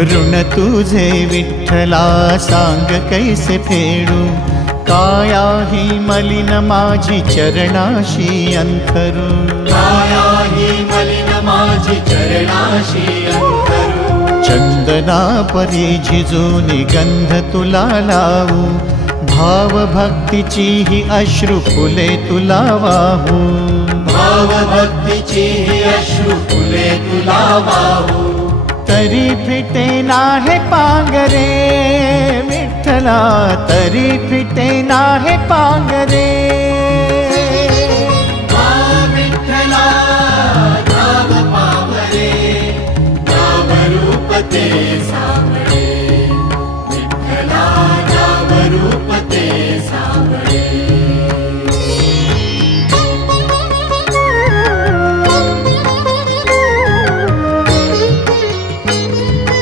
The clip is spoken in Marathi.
ऋण तुझे विठ्ठला सांग कैसे फेडू, काया ही मलिन माझी चरणाशी अंथरू, काया ही मलिन माझी चरणाशी अंतरू। चंदना परी झिजून गंध तुला लावू, भाव भक्तीची ही अश्रु फुले तुला वाहू, भाव भक्तीची ही अश्रु फुले तुला वाहू। तरी फिटे नाहे पांगरे विठ्ठला, तरी फिटे नाहे पांगरे। विठ्ठला नाम पावरे, नाम रूप ते